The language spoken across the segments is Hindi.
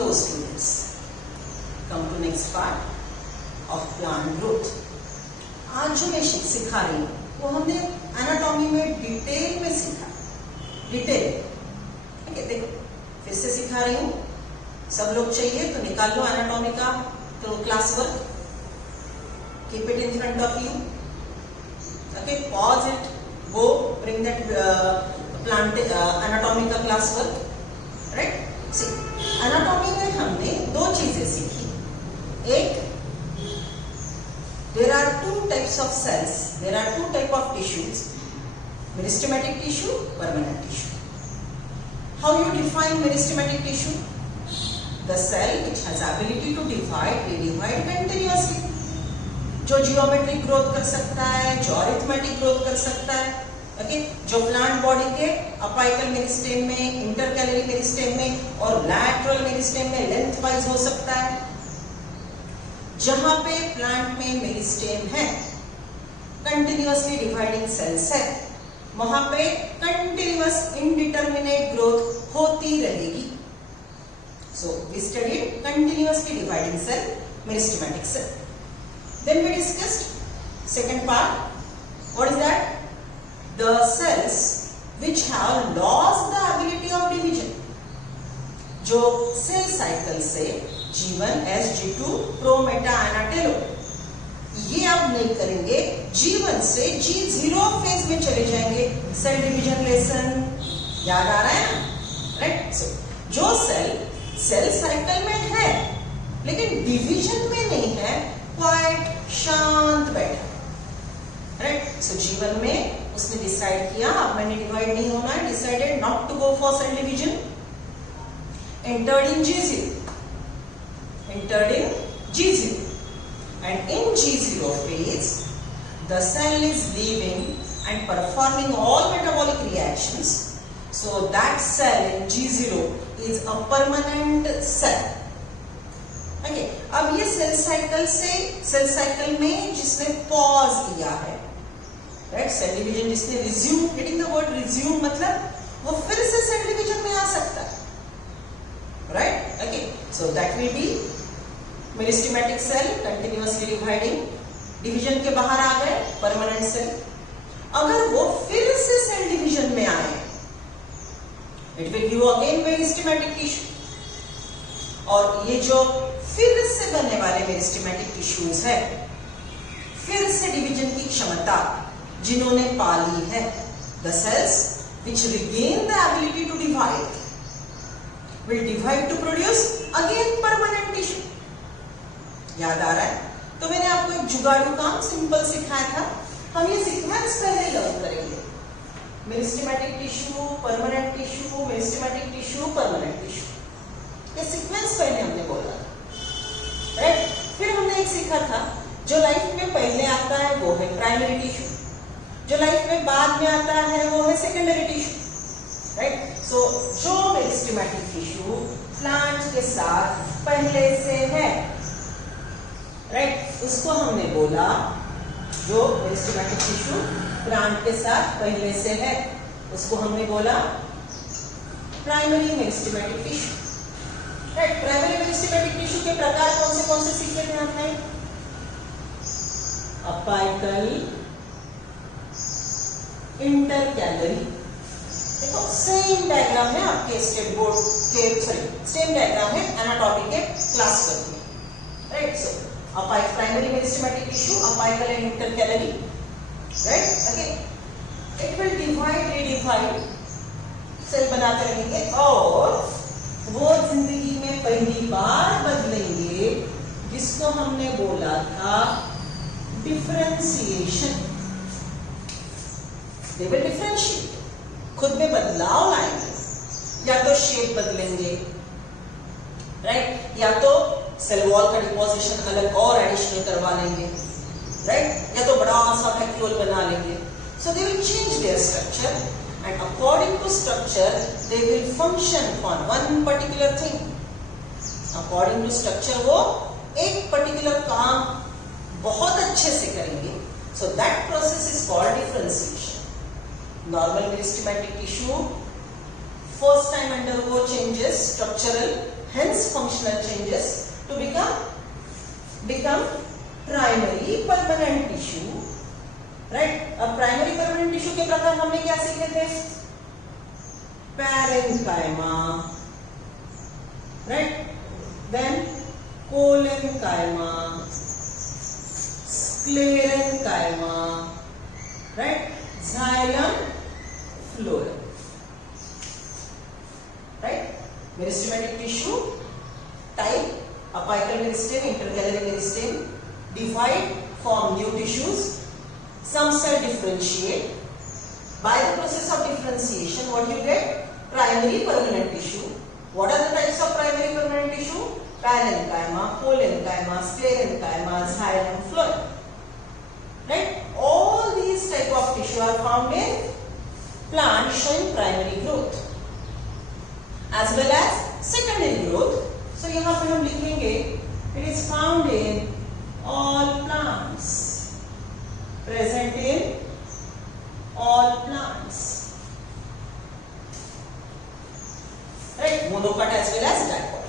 Hello students, come to next part of plant growth. आज जो मैं सिखा रही हूँ वो हमने एनाटॉमी में डिटेल में सीखा, डिटेल। ठीक है, देखो फिर से सिखा रही हूँ। सब लोग चाहिए तो निकाल लो एनाटॉमी का तो class work, keep it in front of you. Okay, pause it, go bring that plant anatomy का क्लास वर्क। राइट, सी एनाटॉमी में हमने दो चीजें सीखी। एक, there are two types of cells, there are two type of tissues, meristematic tissue, permanent tissue. How you define meristematic tissue? The cell which has ability to divide, redivide continuously. जो जियोमेट्रिक ग्रोथ कर सकता है, जो अरिथमेटिक ग्रोथ कर सकता है। ओके, जो प्लांट बॉडी के अपाइकल मेरिस्टेम में, इंटरकैलरी मेरिस्टेम में और लैटरल मेरिस्टेम में लेंथ वाइज हो सकता है। जहां पे प्लांट में मेरिस्टेम है, कंटिन्यूअसली डिवाइडिंग सेल्स है, वहां पे कंटिन्यूअस इनडिटरमिनेट ग्रोथ होती रहेगी। So we studied continuously dividing cell, meristematic cell. Then we discussed second part, what is that? The cells which have lost the ability of division, जो सेल साइकिल से G1 S G2 प्रोमेटा एनाटेलो ये अब नहीं करेंगे, G1 से G0 फेज में चले जाएंगे। सेल डिवीजन लेसन याद आ रहा है ना? राइट, सो जो सेल साइकिल में है लेकिन डिवीजन में नहीं है, क्वाइट शांत बैठा। राइट, सो G1 में उसने डिसाइड किया अब मैंने डिवाइड नहीं होना है, decided not to go for cell division, entered in G0 and in G0 phase the cell is living and performing all metabolic reactions, so that cell in G0 is a permanent cell. Okay, अब ये सेल साइकिल में जिसने पॉज किया है, राइट, सेल डिवीजन जिसने resume, getting the word resume मतलब वो फिर से सेल डिवीजन में आ सकता है। Right, okay, so that will be meristematic cell, continuously dividing, division के बाहर आ गए, परमानेंट सेल। अगर वो फिर से सेल डिवीजन में आए, it will give again meristematic tissue. और ये जो फिर से बनने वाले मेरिस्टेमेटिक टिश्यूज है, फिर से डिवीजन की क्षमता जिन्होंने पाली है, the cells which regain the ability to divide will divide to produce again permanent tissue. याद आ रहा है? तो मैंने आपको एक जुगाड़ू काम सिंपल सिखाया था। हम ये सीक्वेंस पहले लर्न करेंगे, meristematic tissue, permanent tissue, meristematic tissue, permanent tissue, ये सीक्वेंस पहले हमने बोला। राइट, फिर हमने एक सीखा था जो लाइफ में पहले आता है वो है प्राइमरी टिश्यू, जो लाइफ में बाद में आता है वो है सेकेंडरी टिश्यू। राइट, सो जो मेरिस्टेमेटिक टिश्यू प्लांट के साथ पहले से है, राइट, उसको हमने बोला, जो मेरिस्टेमेटिक टिश्यू प्लांट के साथ पहले से है उसको हमने बोला primary meristematic tissue. Right, primary meristematic tissue के प्रकार कौन से सीखे थे आपने? Apical, intercalary. देखो सेम डायग्राम है आपके स्टेट बोर्ड के, सेम डायग्राम है एनाटॉमी के क्लास वर्क में। Right, so primary meristematic tissue, apical and intercalary. Right, okay, it will divide, redivide, cell बनाते रहेंगे और वो जिंदगी में पहली बार बदलेंगे जिसको हमने बोला था डिफरेंशिएशन। They will differentiate, खुद में बदलाव लाएंगे, या तो शेप बदलेंगे, राइट, या तो सेल वॉल का डिपोजिशन अलग और एडिशनल करवा लेंगे, राइट, या तो बड़ा सा वैक्यूल बना लेंगे। So they will change their structure and according to structure they will function for one particular thing. According to structure वो एक particular काम बहुत अच्छे से करेंगे। So that process is called differentiation. Normal meristematic tissue first time undergo changes, structural, hence functional changes to become primary permanent tissue, right? अब primary permanent tissue के प्रकार हमने क्या सीखे थे? parenchyma, right? Then collenchyma, sclerenchyma, right? Xylem, phloem, right? Meristematic tissue type, apical meristem, intercalary meristem, divide, form new tissues. Some cell differentiate. By the process of differentiation, what you get? Primary permanent tissue. What are the types of primary permanent tissue? Parenchyma, collenchyma, sclerenchyma, xylem, phloem. Right? All these type of tissue are found in plant showing primary growth as well as secondary growth. So यहाँ पे हम लिखेंगे it is found in all plants, present in all plants, right? Monocot as well as dicot.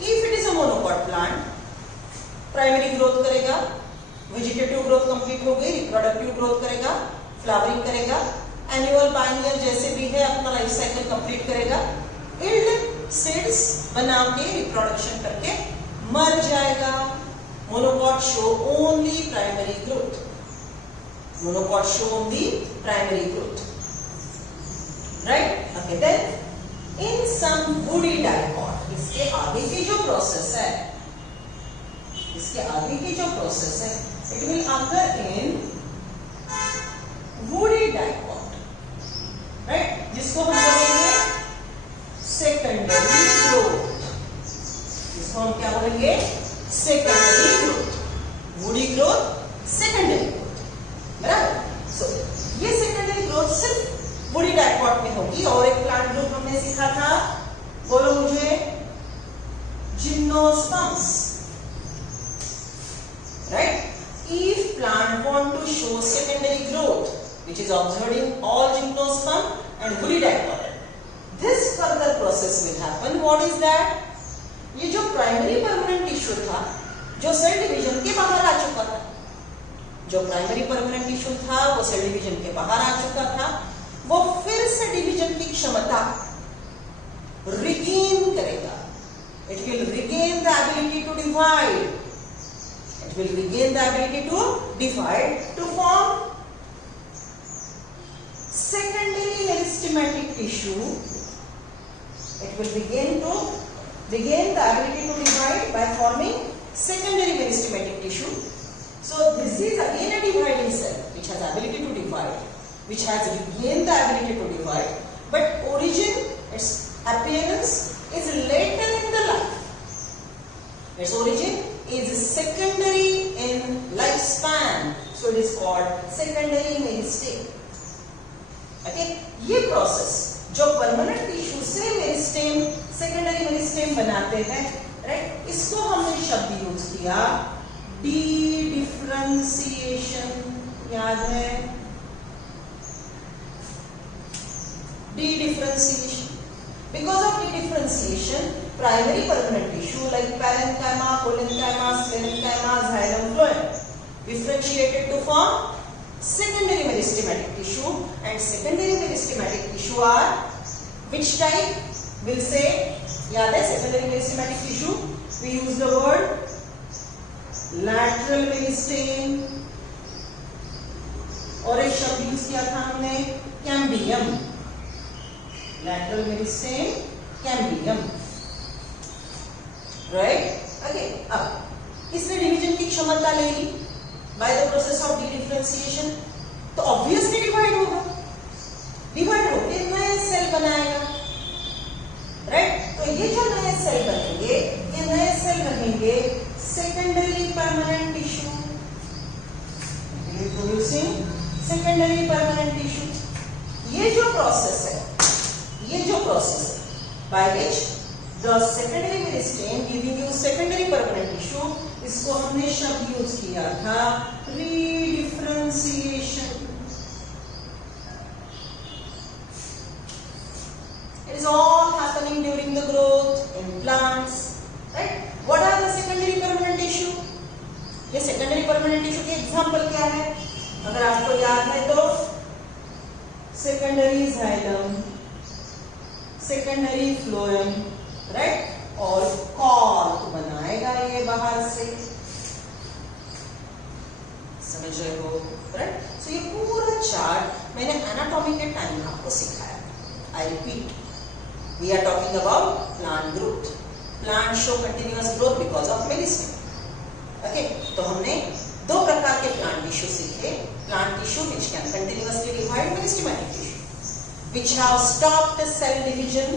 If it is a monocot plant, primary growth करेगा, vegetative growth complete हो गई, reproductive growth करेगा, flowering करेगा, annual biennial जैसे भी है अपना लाइफ साइकिल कंप्लीट करेगा, yield seeds बना के reproduction करके मर जाएगा. Monocot show only primary growth. Monocot show only primary growth. Right? Okay, then in some woody dicot, इसके आगे की जो प्रोसेस है, it will occur in woody dicot, right? जिसको हम बोलेंगे secondary growth. इसको हम क्या बोलेंगे? Secondary growth. Woody growth, secondary growth. बराबर? So ये secondary growth सिर्फ woody dicot में होगी. और एक प्लांट ग्रुप हमने सीखा था, बोलो मुझे, gymnosperms, right? If plant want to show secondary growth, which is observed in all gymnosperm and woody dicot, this further process will happen. What is that? ये जो प्राइमरी परमानेंट टिश्यू था, जो सेल डिवीजन के बाहर आ चुका था, जो प्राइमरी परमानेंट टिश्यू था वो सेल डिवीजन के बाहर आ चुका था, वो फिर से डिवीजन की क्षमता रिगेन करेगा. It will regain the ability to divide. It will regain the ability to divide to form secondary meristematic tissue. It will begin to regain the ability to divide by forming secondary meristematic tissue. So this is again a dividing cell which has ability to divide, which has regained the ability to divide, but origin, its appearance is later in the life. Its origin is secondary in lifespan, so it is called secondary meristem. Okay, ये process जो परमानेंट टिश्यू से मेरिस्टेम, सेकेंडरी मेरिस्टेम बनाते हैं, राइट? इसको हमने शब्द यूज किया डी डिफरेंशिएशन. याद है? D differentiation. Because of de-differentiation, primary permanent tissue like parenchyma, collenchyma, sclerenchyma, xylem, phloem differentiated to form secondary meristematic tissue, and secondary meristematic tissue are which type? We'll say, याद है secondary meristematic tissue? We use the word lateral meristem, और एक शब्द यूज किया था हमने cambium. Lateral meristem, cambium, right? Okay, अब इसने डिवीजन की क्षमता ले ली by the process of de-differentiation, तो obviously divide होगा. डिवाइड होके नए सेल बनाएगा, राइट? तो ये जो नए सेल बनेंगे, ये नए सेल रहेंगे secondary permanent tissue, producing secondary permanent tissue. ये जो प्रोसेस है by which the secondary meristem giving you secondary permanent tissue, इसको हमने शब्द यूज किया था redifferentiation. It is all happening during the growth in plants, right? What are the secondary permanent tissue? ये secondary permanent tissue के example क्या है? अगर आपको याद है तो secondary xylem, secondary phloem, right? और cork बनाएगा ये बाहर से, समझ रहे हो, right? So ये पूरा चार्ट मैंने एनाटॉमी के टाइम आपको सिखाया. I repeat, we are talking about plant growth. Plants show continuous growth because of meristem. Okay, तो हमने दो प्रकार के plant tissue सीखे. Plant tissue which can continuously divide, meristematic tissue, which have stopped cell division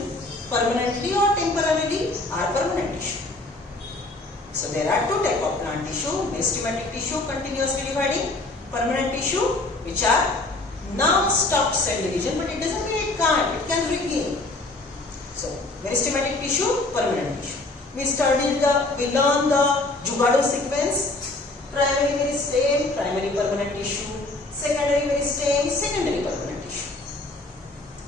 permanently or temporarily, are permanent tissue. So there are two types of plant tissue: meristematic tissue, continuously dividing; permanent tissue, which are now stopped cell division, but it doesn't mean it can't. It can regain. So meristematic tissue, permanent tissue. We learned the Jugado sequence: primary meristem, primary permanent tissue; secondary meristem, secondary permanent tissue.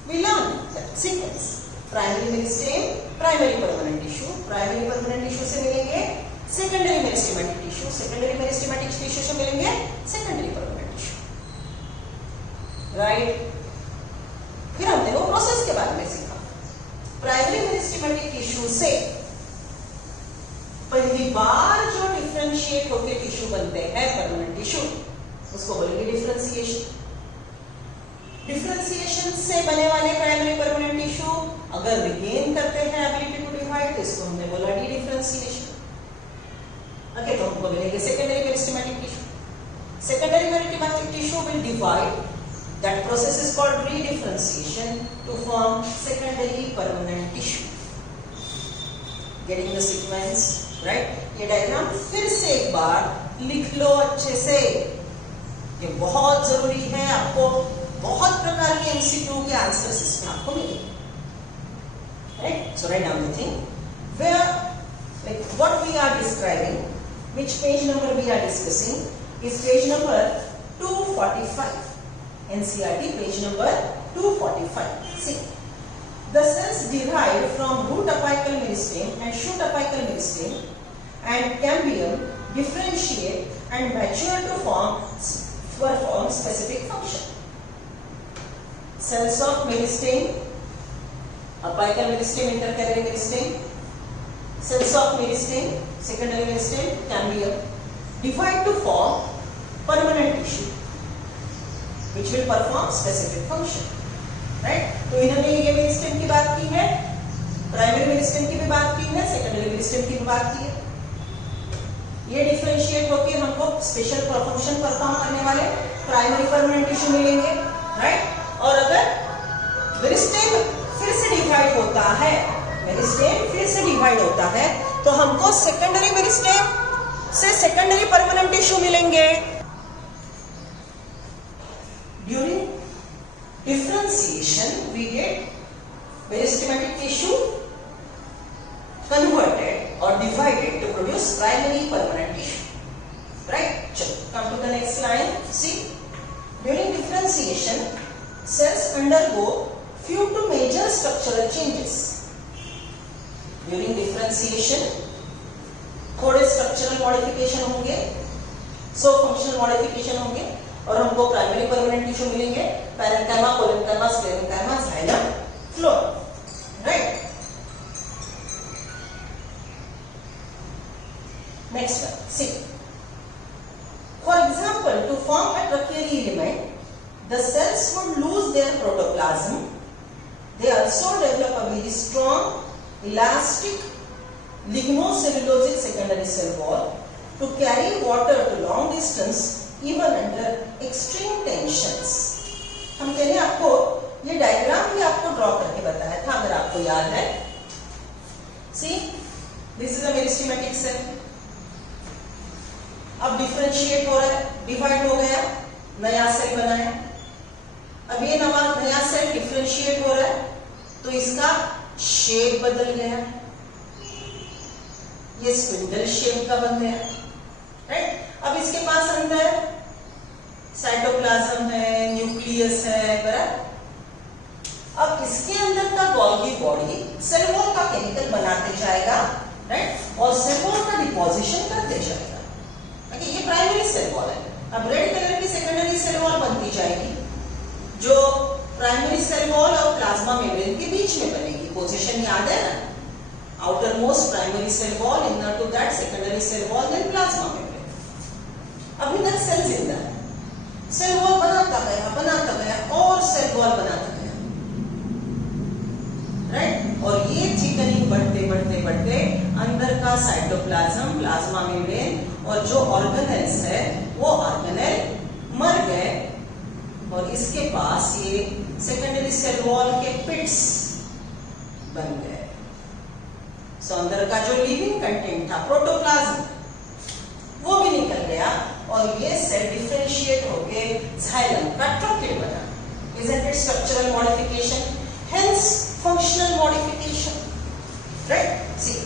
We learned that sequence: primary meristem, primary permanent tissue; primary permanent tissue से मिलेंगे secondary meristematic tissue; secondary meristematic tissue से मिलेंगे secondary permanent tissue. Right? फिर हमने वो प्रोसेस के बारे में सीखा. प्राइमरी मेरिस्टेमेटिक टिश्यू से पहली बार जो डिफरेंशिएट होकर टिश्यू बनते हैं परमानेंट टिश्यू, उसको बोलेंगे डिफरेंशिएशन. डिफरेंशिएशन से बने वाले प्राइमरी परमानेंट टिश्यू अगर रिगेन करते हैं एबिलिटी टू डिवाइड, तो इसको हमने बोला डी डिफरेंशिएशन. ओके, तो हमको मिलेंगे secondary meristematic tissue. Secondary meristematic tissue will divide. That process is called redifferentiation to form secondary permanent tissue. Getting the sequence, right? ये डायग्राम फिर से एक बार लिख लो अच्छे से. ये बहुत जरूरी है. आपको बहुत प्रकार के MCQ के आंसर्स इसमें आपको मिलेंगे. Right? So write down the thing. Where, like what we are describing, which page number we are discussing is page number 245. NCERT page number 245. See, the cells derived from root apical meristem and shoot apical meristem and cambium differentiate and mature to perform specific function. Cells of meristem, apical meristem, intercalary meristem, cells of meristem, secondary meristem, cambium divide to form permanent tissue, which will perform specific function, right? तो इन्होंने ये मेरिस्टेम की बात की है, प्राइमरी मेरिस्टेम की भी बात की है, सेकेंडरी मेरिस्टेम की भी बात की है. ये डिफरेंशिएट होकर हमको स्पेशल फंक्शन परफॉर्म करने वाले प्राइमरी परमानेंट टिश्यू मिलेंगे, राइट? और अगर मेरिस्टेम फिर से डिवाइड होता है, मेरिस्टेम फिर से डिवाइड होता है, तो हमको सेकेंडरी मेरिस्टेम से सेकेंडरी परमानेंट टिश्यू मिलेंगे. During differentiation, we get meristematic tissue converted or divided to produce primary permanent tissue. Right? Come to the next line. See, during differentiation, cells undergo few to major structural changes. During differentiation, थोड़े structural modification होंगे, so functional modification होंगे. और हमको प्राइमरी परमानेंट टिश्यू मिलेंगे, parenchyma, collenchyma, sclerenchyma, xylem, phloem, right? Next one. See, for example, to form a tracheary element, the cells would lose their protoplasm. They also develop a very strong elastic lignocellulosic secondary cell wall to carry water to long distance even under extreme tensions. हम कह रहे हैं आपको ये डायग्राम भी आपको ड्रॉ करके बताया था, अगर आपको याद है. See, this is a meristematic cell. अब डिफरेंशिएट हो रहा है, डिवाइड हो गया, नया सेल बना है. अब ये नया सेल डिफरेंशिएट हो रहा है, तो इसका शेप बदल गया, ये स्पिंडल शेप का बन गया, राइट? अब इसके पास अंदर साइटोप्लाज्म है, न्यूक्लियस है, बराबर. अब इसके अंदर का गोल्गी बॉडी सेल वॉल का केमिकल बनाते जाएगा, राइट, और सेल वॉल का डिपोजिशन करते जाएगा। ओके, ये प्राइमरी सेल वॉल है। अब रेड कलर की सेकेंडरी सेल वॉल बनती जाएगी, जो प्राइमरी सेल वॉल और प्लाज्मा मेम्ब्रेन के बीच में बनेगी। पोजीशन याद है ना, outermost primary cell wall, inner to that secondary cell wall, then plasma membrane. अभी तक सेल जिंदा है, सेल वॉल बनाता गया और सेल वॉल बनाता गया, राइट, और ये थिकनिंग बढ़ते अंदर का साइटोप्लाज्म, प्लाज्मा मेम्ब्रेन और जो ऑर्गेनेल्स है वो ऑर्गेनेल मर गए, और इसके पास ये सेकेंडरी सेल वॉल के पिट्स बन गए। सो अंदर का जो लिविंग कंटेंट था, प्रोटोप्लाज्म, वो भी निकल गया, और ये सेल डिफरेंशिएट होके जाइलम का ट्रंकेट बना। Isn't it structural modification? Hence functional modification, right? See,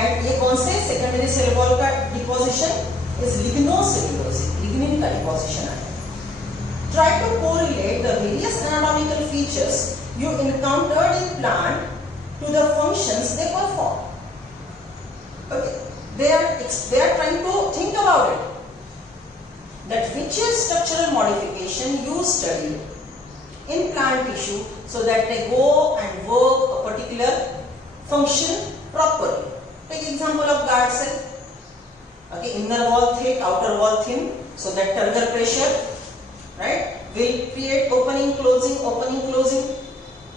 and ये कौन से सेकेंडरी सेल वॉल का डिपोजिशन is lignocellulosic, lignin का डिपोजिशन है। Try to correlate the various anatomical features you encountered in plant to the functions they perform. Okay, they are trying to think about it, that which is structural modification you study in plant tissue so that they go and work a particular function properly. Take example of guard cell. Okay, inner wall thick, outer wall thin, so that turgor pressure, right, will create opening, closing.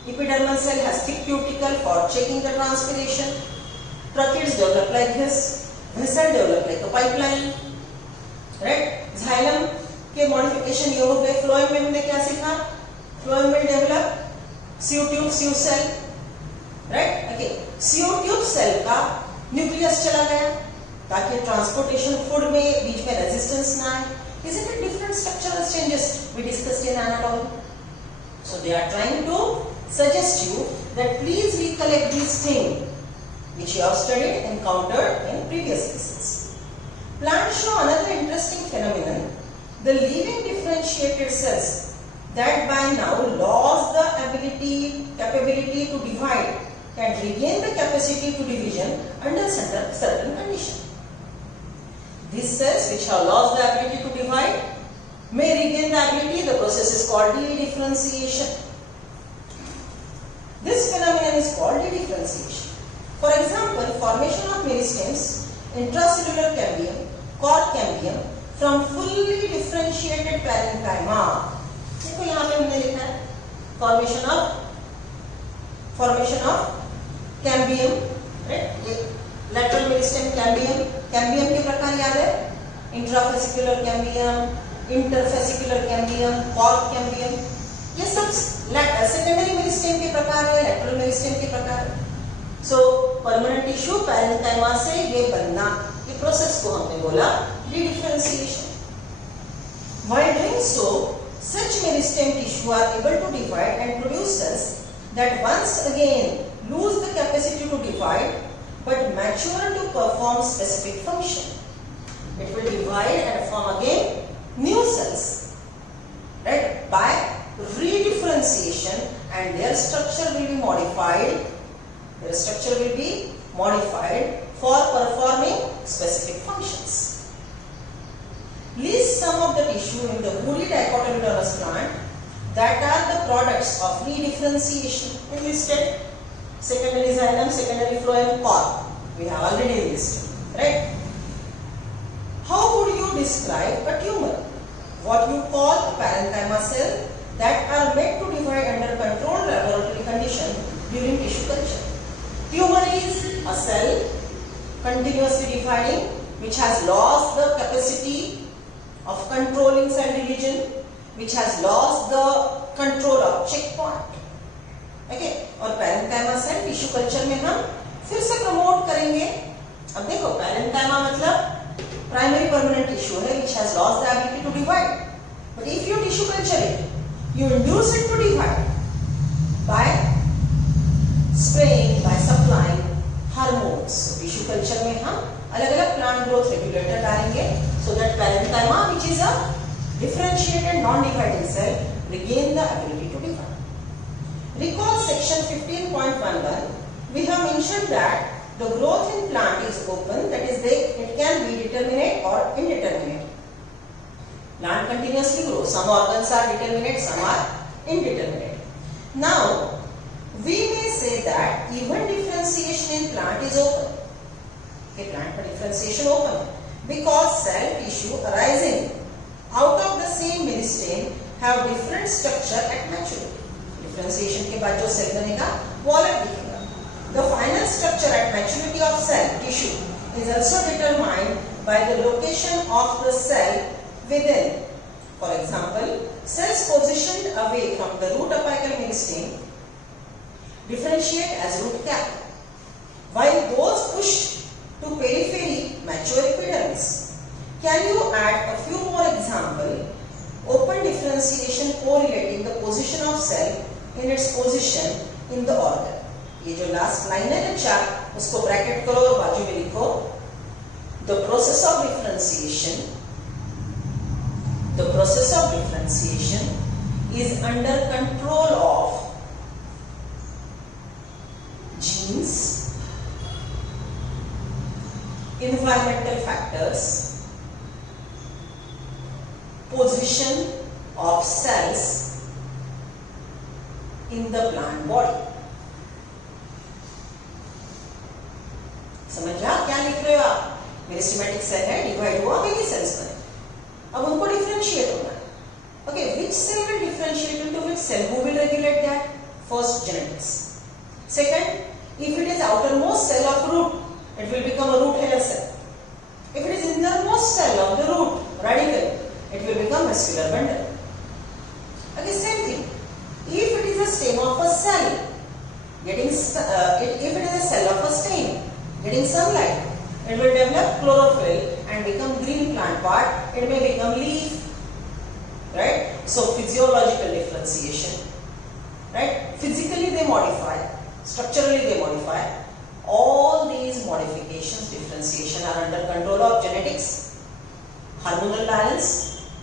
Epidermal cell has thick cuticle for checking the transpiration. Tracheids develop like this, vessel develop like a pipeline, right. Xylem के modification ये हो गए। फ्लोएम में हमने क्या सीखा? फ्लोएम में develop CO tube, CO cell, right. Okay, CO tube cell का न्यूक्लियस चला गया ताकि ट्रांसपोर्टेशन फूड में बीच में रेजिस्टेंस ना आए। Isn't it different structural changes we discussed in anatomy? So they are trying to suggest you that please recollect these things which you have studied, encountered in previous lessons. Plants show another interesting phenomenon. The living differentiated cells that by now lost the capability to divide can regain the capacity to division under certain conditions. These cells which have lost the ability to divide may regain the ability. The process is called de-differentiation. This phenomenon is called de-differentiation. For example, formation of meristems, intracellular cambium, cork cambium from fully differentiated parenchyma. देखो यहाँ पे हमने लिखा है formation of cambium, right? ये lateral meristem cambium के प्रकार याद है? Intrafascicular cambium, interfascicular cambium, cork cambium, ये सब सेकेंडरी मेरिस्टेम के प्रकार है, लैटरल मेरिस्टेम के प्रकार है। सो परमानेंट टिश्यू पैरेन्काइमा से ये बनना, ये प्रोसेस को हमने बोला differentiation. While doing so, such meristem tissue are able to divide and produce cells that once again lose the capacity to divide but mature to perform specific function. It will divide and form again new cells, right, by redifferentiation, and their structure will be modified. Their structure will be modified for performing specific functions. List some of the tissue in the woolly dichotomous plant that are the products of redifferentiation. Listed secondary xylem, secondary phloem, cork. We have already listed, right? How would you describe a tumor? What you call a parenchyma cell that are made to divide under controlled laboratory condition during tissue culture. Tumor is a cell continuously dividing which has lost the capacity of controlling cell division, which has lost the control of checkpoint. Okay? और parenchyma cell टिश्यू कल्चर में हम फिर से प्रमोट करेंगे। अब देखो parenchyma मतलब प्राइमरी परमानेंट टिश्यू है which has lost the ability to divide. But if you tissue culture it, you induce it to divide by spraying, by supplying hormones. Tissue culture में हम अलग-अलग प्लांट ग्रोथ रेगुलेटर डालेंगे so that parenchyma, which is a differentiated non-dividing cell, regain the ability to divide. Recall section 15.11. We have mentioned that the growth in plant is open, that is, it can be determinate or indeterminate. Plant continuously grows. Some organs are determinate, some are indeterminate. Now, we may say that even differentiation in plant is open. Okay, plant differentiation open because cell tissue arising out of the same meristeme have different structure at maturity. Differentiation के बाद जो cell बनेगा वो अलग दिखेगा. The final structure at maturity of cell tissue is also determined by the location of the cell within. For example, cells positioned away from the root apical meristeme differentiate as root cap, while those pushed to periphery mature epidermis. Can you add a few more examples? Open differentiation correlating the position of cell in its position in the organ. ये जो लास्ट लाइन है ना चार, उसको ब्रैकेट करो और बाजू में लिखो. The process of differentiation is under control of genes, environmental factors, position of cells in the plant body. समझा क्या लिख रहे हो आप? मेरिस्टेमेटिक सेल है, डिवाइड हुआ, मेनी सेल्स बने. अब उनको डिफरेंशिएट होना है. Okay, which cell will differentiate into which cell? Who will regulate that? First, genetics. Second, if it is outermost cell of root, it will become a root hair cell. If it is innermost cell of the root, radical, it will become muscular bundle. Okay, same thing. If it is a stem of a cell, if it is a cell of a stem, getting sunlight, it will develop chlorophyll and become green plant part. It may become leaf, right? So physiological differentiation, right? Physically they modify, structurally they modify. All these modifications, differentiation are under control of genetics, hormonal balance,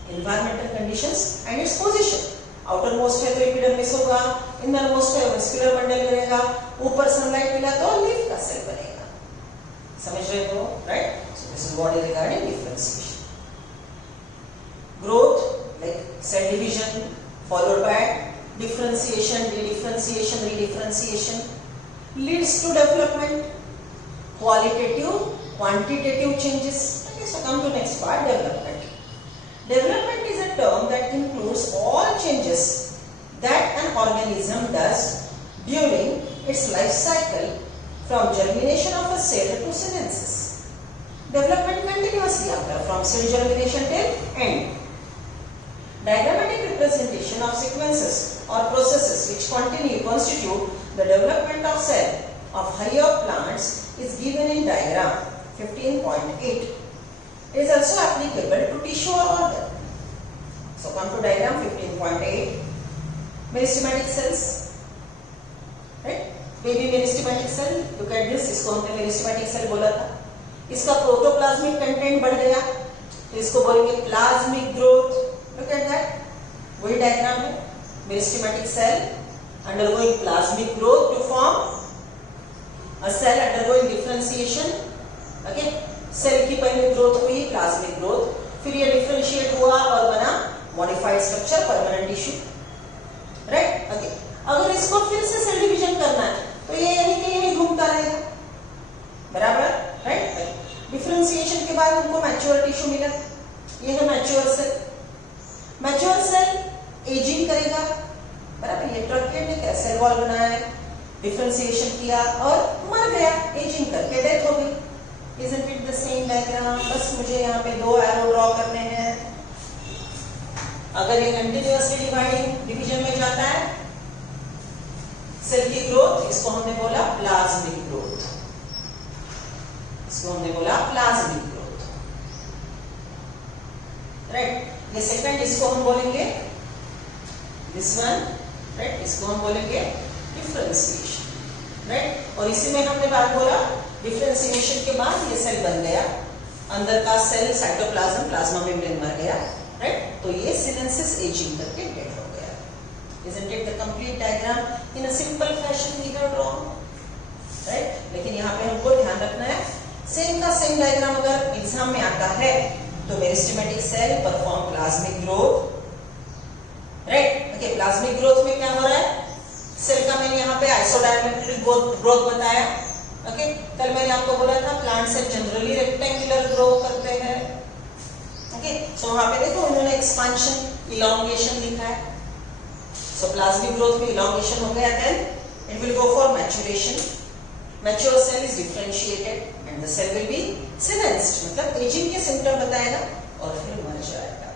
environmental conditions and its position. Outermost है तो epidermis होगा, innermost है muscular bundle बनेगा, ऊपर sunlight मिला तो leaf का cell बनेगा. समझ रहे हो, right? So this is what is regarding differentiation. Growth, like cell division, followed by differentiation, redifferentiation, leads to development, qualitative, quantitative changes. Okay, so come to next part, development. Development is a term that includes all changes that an organism does during its life cycle from germination of a cell to synthesis. Development continuously occurs from cell germination till end. Diagrammatic representation of sequences or processes which constitute the development of cell of higher plants is given in diagram 15.8. It is also applicable to tissue or organ. So come to diagram 15.8. Meristematic cells, right? Baby meristematic cell. Look at this. इसको हमने meristematic cell बोला था. इसका प्रोटोप्लाज्मिक कंटेंट बढ़ गया, तो इसको बोलेंगे plasmic growth. Look at that. वही डायग्राम है. Meristematic cell undergoing plasmic growth to form a cell undergoing differentiation. Okay. Cell की पहले ग्रोथ हुई प्लाज्मिक ग्रोथ, फिर ये डिफरेंशिएट हुआ और बना modified structure permanent tissue, right? Okay, अगर इसको फिर से सेल डिवीजन करना है तो ये यहीं के यहीं घूमता रहेगा, बराबर, राइट? डिफरेंशिएशन के बाद हमको मैच्योर टिश्यू मिला, ये है mature cell. Mature cell ageing करेगा, बराबर. ये ट्रकेट ने क्या सेल वॉल बनाया है, डिफरेंशिएशन किया और मर गया, एजिंग करके डेथ हो गई. Isn't it the same diagram? बस मुझे यहाँ पे दो एरो ड्रॉ करने हैं. अगर ये कंटिन्यूअसली डिवीजन में जाता है, सेल की ग्रोथ, इसको हमने बोला प्लाज्मिक ग्रोथ, राइट? ये सेकंड, इसको हम बोलेंगे दिस वन, राइट? इसको हम बोलेंगे डिफरेंशिएशन, राइट? और इसी में हमने बात बोला डिफरेंशिएशन के बाद ये सेल बन गया, अंदर का सेल साइटोप्लाज्म, प्लाज्मा मेम्ब्रेन मर गया, राइट? तो ये सिनेंसिस एजिंग करके डेड हो गया. Isn't it the complete diagram in a simple fashion we have drawn? Right? लेकिन यहाँ पे हमको ध्यान रखना है, सेम का सेम डायग्राम अगर एग्जाम में आता है तो meristematic cell perform plasmic growth, right? Okay, plasmic growth में क्या हो रहा है? सेल का मैंने यहाँ पे आइसोडायमेट्रिक ग्रोथ बताया। ओके, कल मैंने आपको बोला था plant cell generally rectangular grow करते हैं। ओके, सो वहां पे देखो उन्होंने एक्सपांशन, इलॉन्गेशन लिखा है। सो प्लाज्मिक ग्रोथ में इलॉन्गेशन हो गया, then it will go for maturation. Mature cell is differentiated and the cell will be silenced, मतलब एजिंग के सिम्टम बताएगा और फिर मर जाएगा।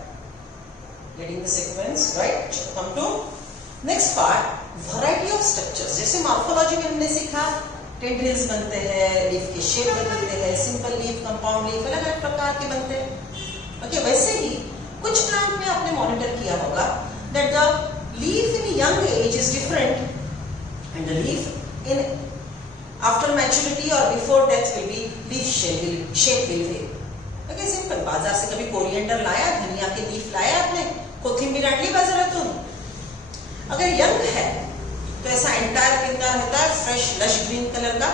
Getting the sequence, right? Come to next part, variety of structures. जैसे मॉर्फोलॉजी में हमने सीखा टेंड्रिल्स बनते हैं, लीफ के शेप बदलते हैं, सिंपल लीफ, कंपाउंड लीफ, अलग अलग प्रकार के बनते हैं। ओके, वैसे ही कुछ प्लांट में आपने मॉनिटर किया होगा that the leaf in young age is different and the leaf in after maturity और before death will be leaf shape will vary. Okay, simple. बाजार से कभी कोरिएंडर लाया, धनिया के लीफ लाया आपने, कोथिंबीर आणली बाजारातून, अगर यंग है तो ऐसा एंटायर पिंदार होता है, फ्रेश लश ग्रीन कलर का,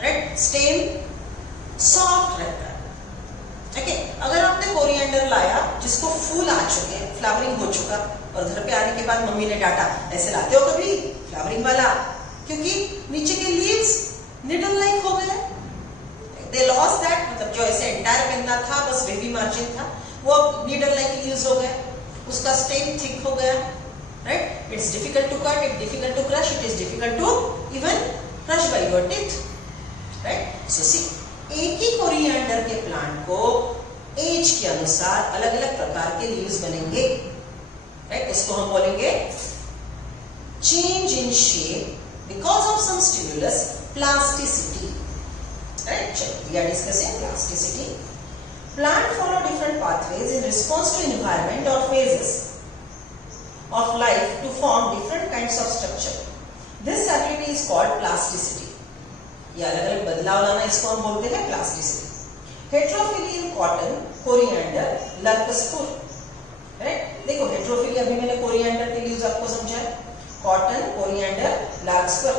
राइट? स्टेम सॉफ्ट रहता है। ओके, अगर आपने कोरिएंडर लाया जिसको फूल आ चुके, फ्लावरिंग हो चुका, और घर पे आने के बाद मम्मी ने डांटा, ऐसे लाते हो कभी फ्लावरिंग वाला, क्योंकि नीचे के लीव्स निडल लाइक हो गए, दे लॉस दैट, मतलब जो ऐसे एंटायर पिंदा था, बस बेबी मार्जिन था, वो निडल लाइक लीव्स हो गए, उसका स्टेम थिक हो गया, right? It's difficult to cut, it's difficult to crush, it is difficult to even crush by your teeth, right? So see, एक ही कोरिएंडर के प्लांट को एज के अनुसार अलग अलग प्रकार के लीव्स बनेंगे, राइट? इसको हम बोलेंगे change in shape because of some stimulus, plasticity, right? चलो, we are discussing plasticity. Plant follow different pathways in response to environment or phases of life to form different kinds of structure. This ability is called plasticity. ये अलग अलग बदलाव लाना, इसको हम बोलते हैं plasticity. Heterophylly in cotton, coriander, larkspur, right? देखो हेट्रोफिली अभी मैंने कोरिएंडर के लीव्स आपको समझाया, cotton, coriander, larkspur.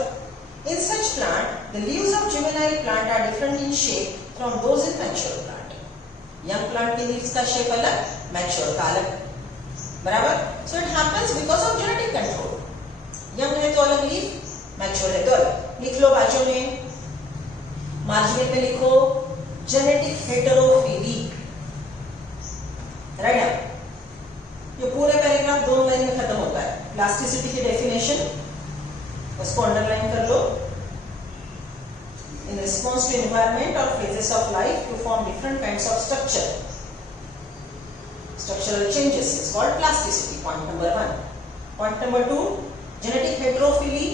In such plant, the leaves of juvenile plant are different in shape from those in mature plant. Young plant के leaves का shape अलग, mature का अलग, बराबर? So it happens because of genetic control. Young है तो अलग लीफ, mature है तो अलग. लिख लो बाजू में, मार्जिन में लिखो जेनेटिक हेटेरोफिली, राइट? ये पूरे पैराग्राफ 2 लाइन में खत्म होता है. प्लास्टिसिटी की डेफिनेशन उसको अंडरलाइन कर लो. In response to environment or phases of life to form different kinds of structure. Structural changes is called plasticity. Point number 1. Point number 2, genetic heterophily.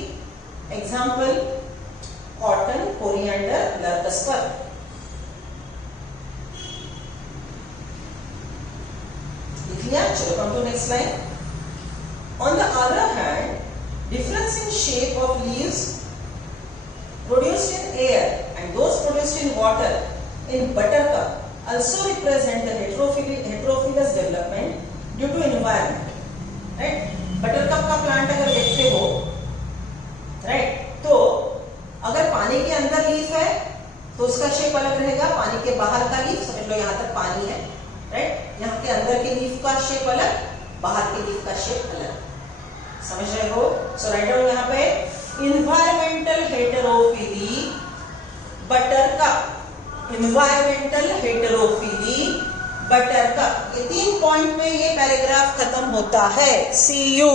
Example, cotton, coriander, leucospur. Clear? Chalo, come to next line. On the other hand, difference in shape of leaves produced in air and those produced in water in buttercup also represent the heterophilous development due to environment, right? Buttercup का प्लांट अगर देखते हो, राइट, तो अगर पानी के अंदर लीफ है तो उसका शेप अलग रहेगा, पानी के बाहर का लीफ, समझ लो यहाँ तक पानी है, राइट, यहाँ के अंदर के लीफ का शेप अलग, बाहर के लीफ का शेप अलग, समझ रहे हो? सो राइट डाउन यहाँ पे इन्वायरमेंटल हेटेरोफिली, बटरकप, इन्वायरमेंटल हेटेरोफिली, बटरकप. ये 3 पॉइंट में ये पैराग्राफ खत्म होता है. सी यू.